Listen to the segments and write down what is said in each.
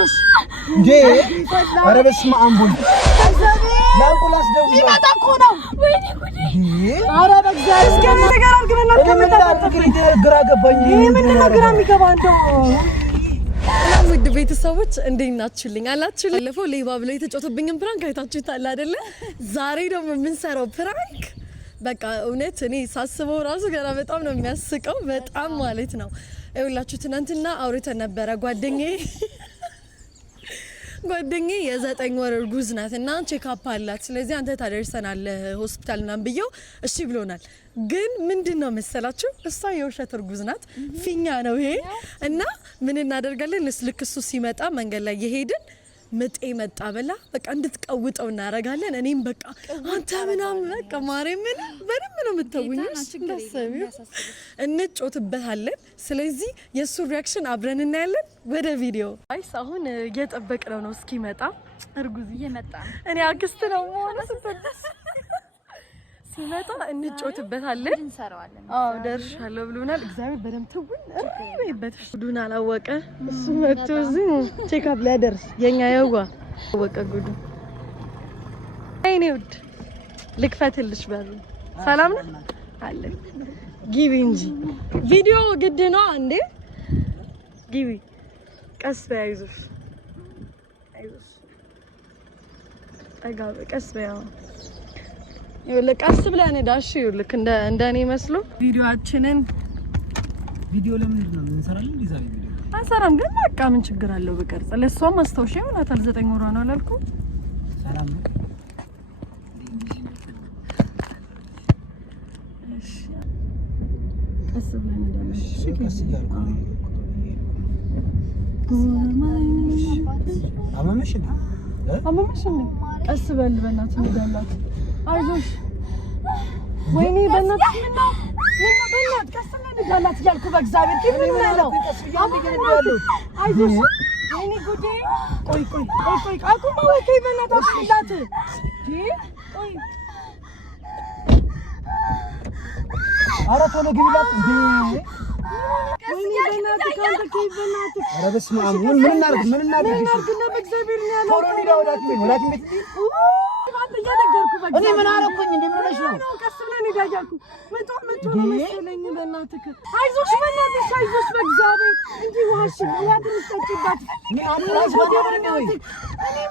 አይዞሽ እንዴ ኧረ በስመ አብ ወልድ ለአምቡላንስ ደውል ይመጣ እኮ ነው ወይኔ ጉዴ ኧረ በእግዚአብሔር እስኪ ነገር አድርገን ግራ ገባኝ ምን ነገር የሚገባ እንደው ውድ ቤተሰቦች እንዴት ናችሁልኝ አላችሁ ለፈው ሌባ ብለው የተጫወተብኝን ፕራንክ አይታችሁታል አይደለ ዛሬ ደግሞ የምንሰራው ፕራንክ በቃ እውነት እኔ ሳስበው ራሱ ገና በጣም ነው የሚያስቀው በጣም ማለት ነው ይኸውላችሁ ትናንትና አውርተን ነበረ ጓደኛዬ የ9 ወር እርጉዝ ናት እና ቼክአፕ አላት ስለዚህ አንተ ታደርሰናለህ ሆስፒታል ምናምን ብየው እሺ ብሎናል ግን ምንድነው መሰላችሁ እሷ የውሸት እርጉዝ ናት ፊኛ ነው ይሄ እና ምን እናደርጋለን ልክ እሱ ሲመጣ መንገድ ላይ የሄድን ምጤ መጣ በላ በቃ እንድትቀውጠው እናረጋለን እኔም በቃ አንተ ምናምን በቃ ማርያምን በደንብ ነው የምትተውኝ እንደሰቢው እንጮትበታለን ስለዚህ የሱ ሪአክሽን አብረን እናያለን ወደ ቪዲዮ አይስ አሁን እየጠበቅነው ነው እስኪመጣ እርጉዝ እየመጣ እኔ አክስት ነው ማለት ሲመጣ እንጮትበታለን እንሰራዋለን አዎ ደርሻለሁ ብሎናል እግዚአብሔር በደም ትውን እይበት ጉዱን አላወቀ እሱ መጥቶ እዚህ ቼክአፕ ሊያደርስ የኛ የዋ አወቀ ጉዱ አይኔ ውድ ልክፈትልሽ በሩ ሰላም ነው አለ ግቢ እንጂ ቪዲዮ ግድ ነው እንዴ ግቢ ቀስ በያይዞሽ አጋብ ቀስ በያው ለቀስ ብለን ዳሽ ልክ እንደኔ መስሎ ቪዲዮአችንን ቪዲዮ ለምንድን ነው እንሰራለን ዲዛይን ቪዲዮ አንሰራም ግን በቃ ምን ችግር አለው በቀርጽ ለሷም ማስታወሻ ይሆናታል 9 ወሯ ነው አላልኩ ሰላም ነው እሺ ቀስ ብለን ዳሽ ቀስ ያርኩ አማማሽ ቀስ በል በእናትህ እንደላት አይዞሽ ወይኔ በእናትህ ምን በእናትህ ቀስ ብለን እንደላት ያልኩ በእግዚአብሔር ምን ነው አይዞሽ ወይኔ ጉዴ ቆይ አቁም ወይ በእናትህ አትላት ቆይ ኧረ ቶሎ ግቢላት እንዴ ወይኔ በእናትህ ካንተ ከይበናትህ ኧረ በስመ አብ ምን እናርግ በእግዚአብሔር ነው ያለው ቶሎ ሊዳውላት ቤት እኔ ምን አረኩኝ እንዴ ምን ሆነሽ ነው ቀስ ብለን ሄዳያልኩ መቶ ነው መሰለኝ በእናትህ አይዞሽ አይዞሽ በእግዚአብሔር እንጂ ዋሽ ያድርስ ተጭባት ምን አጥራስ ባደረ ነው እኔ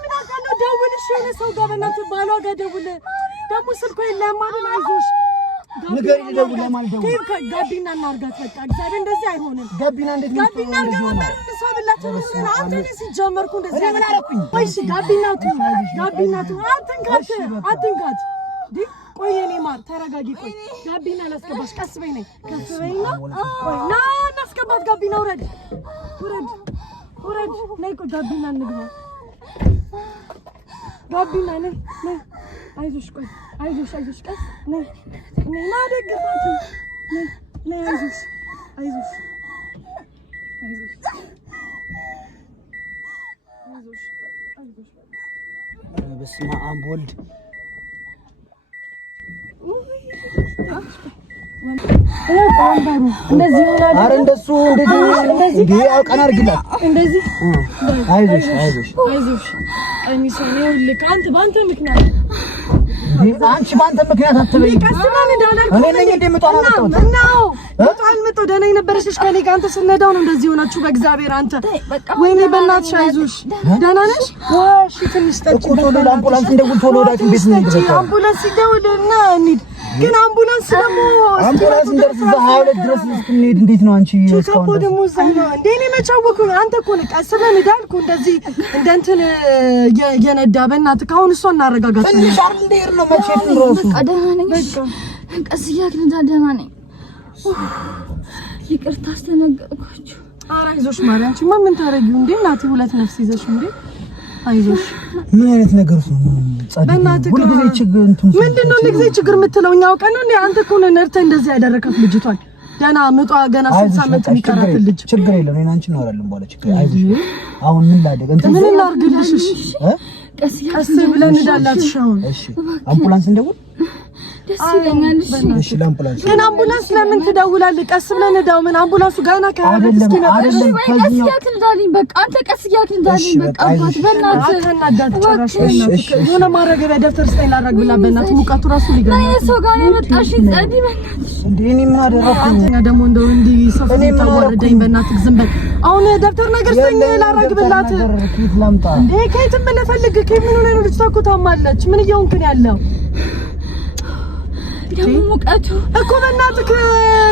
ምን አውቃለሁ ደውልሽ የሆነ ሰው ጋር በእናትህ ባሏ ጋር ደውል ደግሞ ስልኩ የለም አይደል አይዞሽ ንገሪ ደውል ለማለት ደውል ጋቢና እናርጋት በቃ እግዚአብሔር እንደዚህ አይሆንም ጋቢና እንዴት ነው ጋቢና ሰብላችሁ አንተ ነህ ሲጀመርኩ እንደዚህ ምን አረኩኝ እሺ ጋቢናቱ አትንካት ቆይ የኔ ማር ተረጋጊ ቆይ ጋቢና ላስገባሽ ቀስ በይ ነኝ ከፍ በይና ቆይ ና እናስገባት ጋቢና ውረድ ነይ ቆይ ጋቢና እንግባ ጋቢና ነይ አይዞሽ ቆይ አይዞሽ ቀስ ነይ ና ደግፋት ነይ አይዞሽ በስመ አብ ወልድ እንደዚህ ይሆናል ኧረ እንደሱ እንደዚህ አውቀን አድርግላት እንደዚህ አይዞሽ ቀሚሱ ነው ልክ ባንተ ምክንያት አንቺ ባንተ ምክንያት አትበይ ቀስማን ዳላልኩ እኔ ነኝ እንደምጣው ነው መጣው ደህና የነበረሽ ከኔ ጋር አንተ ስነዳው ነው እንደዚህ ሆናችሁ በእግዚአብሔር አንተ ወይኔ በእናትሽ አይዞሽ ደህና ነሽ ዋሽ ትንሽ ጠጪ ቶሎ አምቡላንስ እንደውል ቶሎ ወዳጅ ቤት ነው የሚገባው አምቡላንስ ይደውልና እንሂድ ግን አምቡላንስ ደግሞ እንደርስ 22 ድረስ እስክንሄድ እንዴት ነው አንቺ እስካሁን ደግሞ ዘና እንዴ እኔ መቻወኩ አንተ እኮ ነው ቀስመን ዳልኩ እንደዚህ እንደንትን የነዳ በእናትህ አሁን እሷ እናረጋጋት ትንሽ አይደል እንደር ነው መቼ ነው ደህና ነኝ ቀስ እያልኩ ደህና ነኝ ይቅርታ አስተናገርኳችሁ ኧረ አይዞሽ ማርያም ምን ታረጊው እንዴ እናቴ ሁለት ነፍስ ይዘሽ እንዴ አይዞሽ ምን አይነት ነገር ነው በእናትህ ሁሉ ችግር እንትን ምንድነው ለጊዜ ችግር የምትለው እኛው ቀን ነው አንተ እኮ ነው ነርተህ እንደዚህ ያደረካት ልጅቷን ገና ምጧ ገና 60 ዓመት የሚቀራት ልጅ ችግር የለም እኔና አንቺ እናወራለን በኋላ ችግር አይዞሽ አሁን ምን ላደርግ እንትን ምን ላድርግልሽ ቀስ ብለን እንዳላት ሻውን እሺ አምቡላንስ እንደውል ደስ ይለኛል። እሺ ለአምቡላንስ ግን አምቡላንስ ለምን ትደውላለህ? ቀስ ብለን እንዳው ምን አምቡላንሱ ጋና ከሀበት እስኪመጣ ቀስ እያልክ እንዳልኝ በቃ አንተ ቀስ እያልክ እንዳልኝ በቃ አባት በእናትህ አታናዳት። ጭራሽ በእናትህ የሆነ ማረገቢያ ደብተር ስታይ ላደርግ ብላ በእናትህ ሙቀቱ ራሱ ሊገርም ነው። ሰው ጋር የመጣሽ ጸዲ በእናትህ እንዴ እኔ ምን አደረኩኝ? ደግሞ እንደው እንዲህ ሰው ታወርደኝ በእናትህ ዝም በል። አሁን ደብተር ነገር ስታይ ላደርግ ብላት ኪት ላምጣ እንዴ ከየትም ብለህ ፈልግ። ከምን ሆነ ነው ልጅቷ እኮ ታማለች። ምን እየሆንክ ነው ያለው? ደግሞ ሙቀቱ እኮ በእናትህ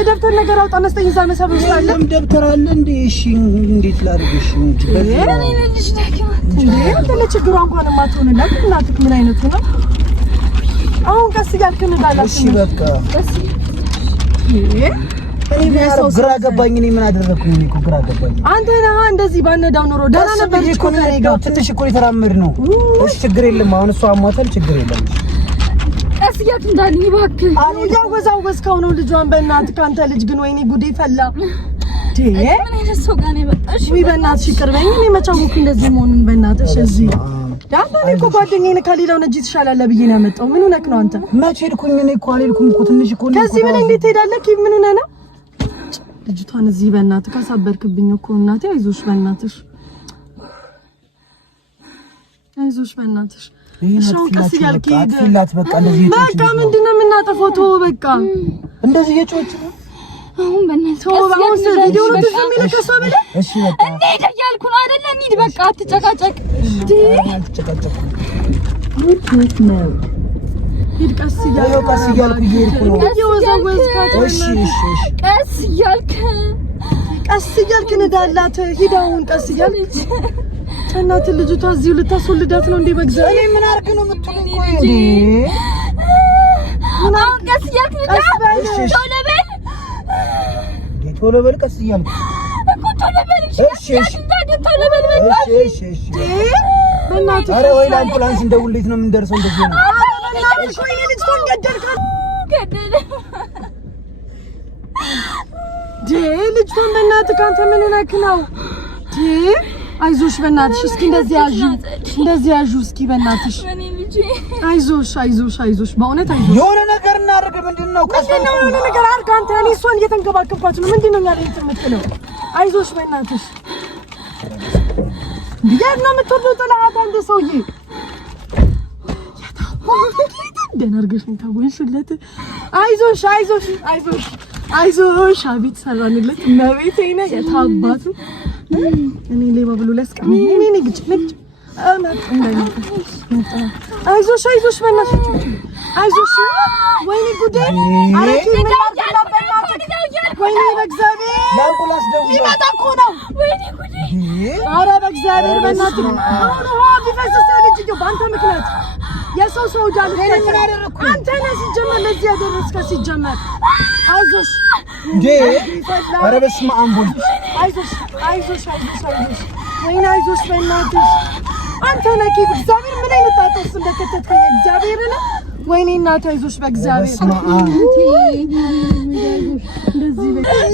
ደብተር ነገር አውጣ ነስተኝ እዛ መሰብ ይችላል። ደብተር አለ እንዴ? እሺ እንዴት ላድርግሽ? እኔ ልጅ ዳኪማ እንዴ አንተ ችግሯ እንኳን ማትሆንላት እናትህ ምን አይነቱ ነው? አሁን ቀስ እያልክ እንዳላችሁ እሺ በቃ እኔ ግራ ገባኝ። እኔ ምን አደረኩኝ? እኔ እኮ ግራ ገባኝ። አንተ ነህ እንደዚህ ባነዳው ኖሮ ደህና ነበር እኮ ከኔ ጋር ትንሽ እኮ የተራመድ ነው። እሺ ችግር የለም። አሁን እሷ አሟታል፣ ችግር የለም። ቀስ እያልክ እንዳልኝ እባክህ። እያወዛወዝከው ነው ልጇን በእናትህ። ከአንተ ልጅ ግን ወይኔ ጉዴ ፈላ። ምን አይነት ሰው ጋር ነው የመጣሽ? ወይ በእናትሽ ይቅር በይኝ። እኔ መቻሙኩ እንደዚህ መሆኑን በእናትሽ እዚህ ዳታ እኔ እኮ ጓደኛዬን ከሌላው ነጅ ትሻላለህ ብዬ ነው ያመጣው። ምን ሆነክ ነው አንተ? መቼ ሄድኩኝ? እኔ እኮ አልሄድኩም እኮ ትንሽ እኮ ነው። ከዚህ በላይ እንዴት ትሄዳለህ? ምን ሆነህ ነው? ልጅቷን እዚህ በእናትህ ካሳበርክብኝ እኮ እናቴ። አይዞሽ በእናትሽ አይዞሽ በእናትሽ። ሻው ቀስ እያልክ ሂድ። በቃ እንደዚህ በቃ ምንድን ነው የምናጠፋው? ተው በቃ እንደዚህ እየጮች ነው። አሁን በእናትህ ተው አሁን ቪዲዮ ነው ተሰሚለ ከሷ በላይ እሺ በቃ እንዴት እያልኩ ነው አይደለ? እንሂድ በቃ አትጨቃጨቅ። አትጨቃጨቅ። ሂድ ቀስ እያልክ እየሄድኩ ነው። እየወዛወዝካት እሺ እሺ እሺ ቀስ እያልክ እንዳላት ሂድ አሁን ቀስ እያልክ እናት ልጅቷ እዚሁ ልታስወልዳት ነው እንዴ? በእግዚአብሔር እኔ ምን አድርግ ነው የምትሉኝ? ቆይ እንዴ አሁን ቀስ እያልክ ቶሎ በል ቀስ እያልክ እኮ ቶሎ በል። እሺ እሺ ቶሎ በል እሺ እሺ በእናትህ። ኧረ ወይ ለአምቡላንስ እንደውልት ነው የምንደርሰው። እንደዚህ ነው በእናትህ። ቆይ ልጅቷን ገደልካት። ልጅቷን በእናትህ አንተ ምን ሆነክ ነው? አይዞሽ በእናትሽ እስኪ እንደዚህ ያዡ እስኪ በእናትሽ። አይዞሽ አይዞሽ አይዞሽ በእውነት አይዞሽ። የሆነ ነገር እናድርግ። ምንድነው የሆነ ነገር አድርግ አንተ። እኔ እሷን እየተንከባከብኳት ነው። ምንድነው ያለኝ የምትለው? አይዞሽ በእናትሽ። የት ነው የምትወደው? ጥላት አንተ ሰውዬ ደህና አድርገሽ ነው ታወንሽለት። አይዞሽ አይዞሽ አይዞሽ አይዞሽ። አቤት ሰራንለት እመቤቴ ነህ የታባቱ እኔ ሌባ ብሎ ላስቀም እኔ ነኝ ግጭ አይዞሽ አይዞሽ በእናትሽ አይዞሽ። ወይኔ ጉዴ! አረቂ ምን ወይኔ በእግዚአብሔር ለአምቡላንስ ደውል። ይመጣ እኮ ነው። ወይኔ ጉዴ! ኧረ በእግዚአብሔር በእናትህ አሁን ውሃ ቢፈስስ ልጅዬው በአንተ ምክንያት የሰው ሰው ዳል አንተ ነህ ሲጀመር ለዚህ ያደረስከ ሲጀመር። አይዞሽ እንዴ! ኧረ በስመ አብ ወልድ። አይዞሽ አይዞሽ አይዞሽ አይዞሽ። ወይኔ አይዞሽ በእናትሽ አንተ ነህ እግዚአብሔር ምን አይነት ጣጣስ እንደከተትከኝ እግዚአብሔር ነህ። ወይኔ እናት አይዞሽ በእግዚአብሔር። እንደዚህ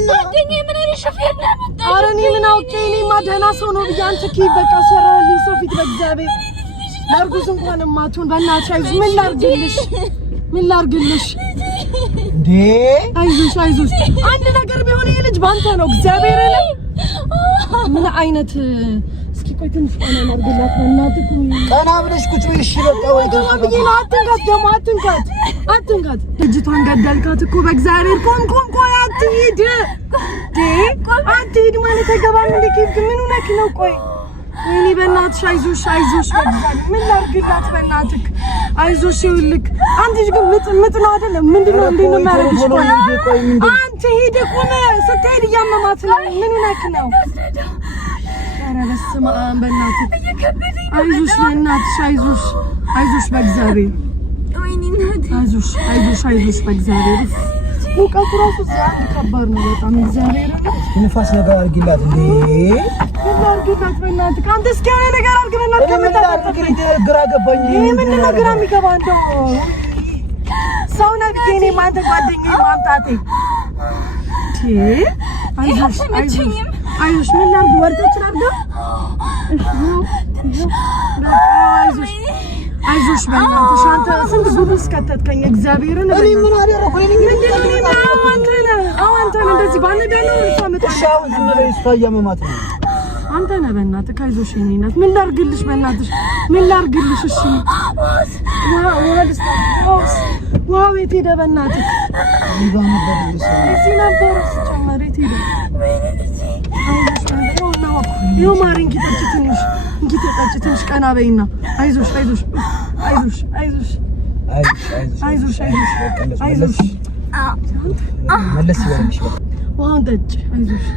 ጓደኛዬ ምን አይነት ሾፌር ነው ያመጣው? ኧረ እኔ ምን አውቄ። እኔማ ደህና ሰው ነው ብዬሽ አንቺ በቃ ሰራልኝ ሰው ፊት በእግዚአብሔር። ለእርጉዝ እንኳን የማትሆን በእናትሽ አይዞሽ። ምን ላድርግልሽ እንዴ? አይዞሽ አይዞሽ። አንድ ነገር ቢሆን ይሄ ልጅ ባንተ ነው እግዚአብሔር ነህ። ምን አይነት እስኪ ቆይ ትንሽ ቀና ላድርግላት በእናትህ። ቀና ብለሽ ቁጭ በይ። እሺ በቃ ወይ ደግሞ አትንካት፣ ደግሞ አትንካት። ልጅቷን ገደልካት እኮ በእግዚአብሔር። ቆይ አትሂድ አትሂድ ማለት አይገባም እንዴ? ኬክ ምን ሆነክ ነው? ቆይ ወይኔ በእናትሽ አይዞሽ በእግዚአብሔር። ምን ላድርግላት በእናትህ? አይዞሽ ይኸውልህ አንቺ ግን ምጥ ነው አይደለም? ምንድነው እንዴ ነው የሚያደርግሽ? አንተ ሂድ ቁም። ስትሄድ እያመማት ነው። ምን ሆነክ ነው? ኧረ በስመ አብ በእናትህ አይዞሽ በእናትሽ አይዞሽ በእግዚአብሔር። ወይኔ እናቴ አይዞሽ በእግዚአብሔር። ሙቀቱ ራሱ ዛሬ ከባድ ነው በጣም እግዚአብሔር። ንፋስ ነገር አድርጊላት እንዴ! አድርጊላት በእናትህ አንተ። እስኪ የሆነ ነገር አድርግ በእናትህ። ከምታደርግ ግራ ገባኝ። ምንድን ነው ግራ የሚገባ? እንደው ሰው ነህ እኔ አንተ ጓደኛዬ ማምጣቴ። አይዞሽ ምን ላድርግ? ወርዶች ላድርግ? አይዞሽ በእናትሽ አንተ ስንት ጉድ እስከተትከኝ እግዚአብሔርን እኔ ምን አደረኩ? አንተ እንደዚህ ባለደለው ሻው ዝም ብለሽ እሷ እያመማት ነው። አንተ ነህ በእናትህ አይዞሽ የኔ እናት ምን ላድርግልሽ በእናትሽ ምን ላድርግልሽ እሺ ዋው የት ሄደ በእናትህ እዚህ ነበር ጨመረ የት ሄደ ይኸው ማሪን ጊጠጭ ትንሽ ቀና በይና አይዞሽ መለስ ይበልሽ ውሃውን ጠጭ አይዞሽ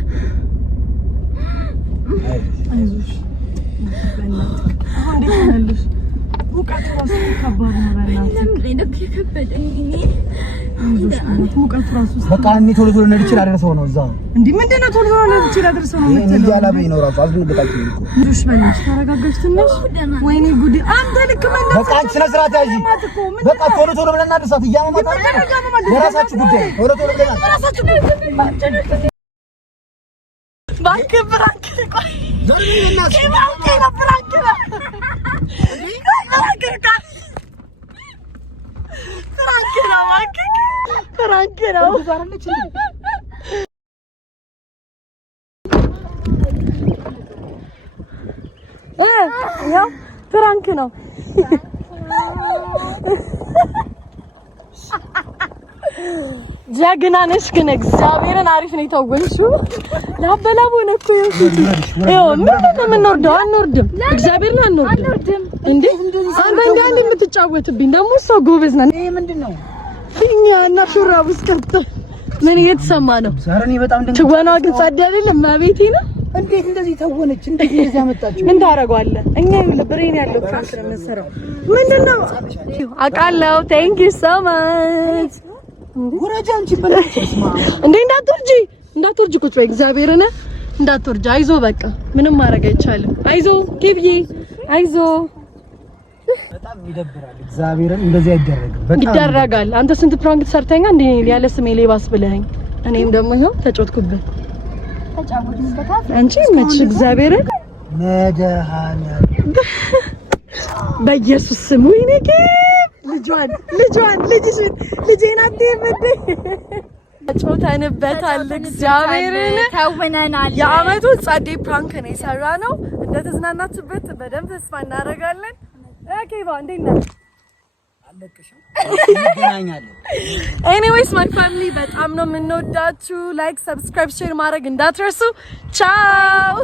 በእናትህ አሁን እንዴት ነሽ ሙቀት ራሱ ከባድ ነው በእናትህ ሙቀት ራሱ በቃ እኔ ቶሎ እንሄድ ይችላል አደረሰው ነው እዛ እንዴ ምንድነው ቶሎ እንሄድ ይችላል አደረሰው ነው እኔ ያላበይ ነው ራሱ አዝንበታችሁ እኮ ልጅ በእናትሽ ተረጋጋሽ ትንሽ ወይኔ ጉዲ አንተ ልክ መንደር በቃ አንቺ ስነ ስርዓት ያዢ በቃ ቶሎ ብለን እናድርሳት እያመማት የራሳችሁ ጉዳይ ቶሎ ብለን የራሳችሁ ባንክ ብራንክ ቆይ ዘርቤና ብራንክ ነው ያው ፍራንክ ነው ጀግና ነሽ ግን እግዚአብሔርን አሪፍ ነው የተወልሽው ላበላቦ ነው እኮ ይኸው ምን አንወርድም እግዚአብሔርን አንወርድም እንዴ አንተ እንዴ የምትጫወትብኝ ደግሞ ሰው ጎበዝ ነን ይሄ ምንድነው ፊኛ እና ሹራብ እስከተ ምን እየተሰማ ነው ዛሬ በጣም ትወና ግን ጸድ አይደለም ማቤቴ ነው እንዴት እንደዚህ ተወነች እንዴት እንደዚህ ያመጣችሁ ምን ታረጋለህ እኛ ብሬን ያለው ፍራንክ ነው የምንሰራው ምንድነው አቃለው ቴንክ ዩ ሶ ማች ወራጅ አንቺ በለስማ እንዴ እንዳትወርጂ ቁጭ በይ እግዚአብሔርን እንዳትወርጂ አይዞ በቃ ምንም ማድረግ አይቻልም አይዞ ኬብዬ አይዞ በጣም ይደብራል እግዚአብሔርን እንደዚህ አይደረግም በጣም ይደረጋል አንተ ስንት ፕራንክ ተሰርተኛ እንዴ ያለ ስሜ ሌባስ ብለኸኝ እኔም ደግሞ ይሄው ተጫወትኩብህ አንቺ መች እግዚአብሔርን መድሃና በኢየሱስ ስም ወይኔ ልጄን አትይበደ ጮታንበታል እግዚአብሔርን ተውነናል የአመቱ ጸዴ ፕራንክ ነው የሰራነው እንደተዝናናችሁበት በደንብ ተስፋ እናደርጋለን ኬባ እንዴት ነህ አለቅሽም እንገናኛለን ኤኒዌይስ ማይ ፋሚሊ በጣም ነው የምንወዳችሁ ላይክ ሰብስክራይብ ሼር ማድረግ እንዳትረሱ ቻው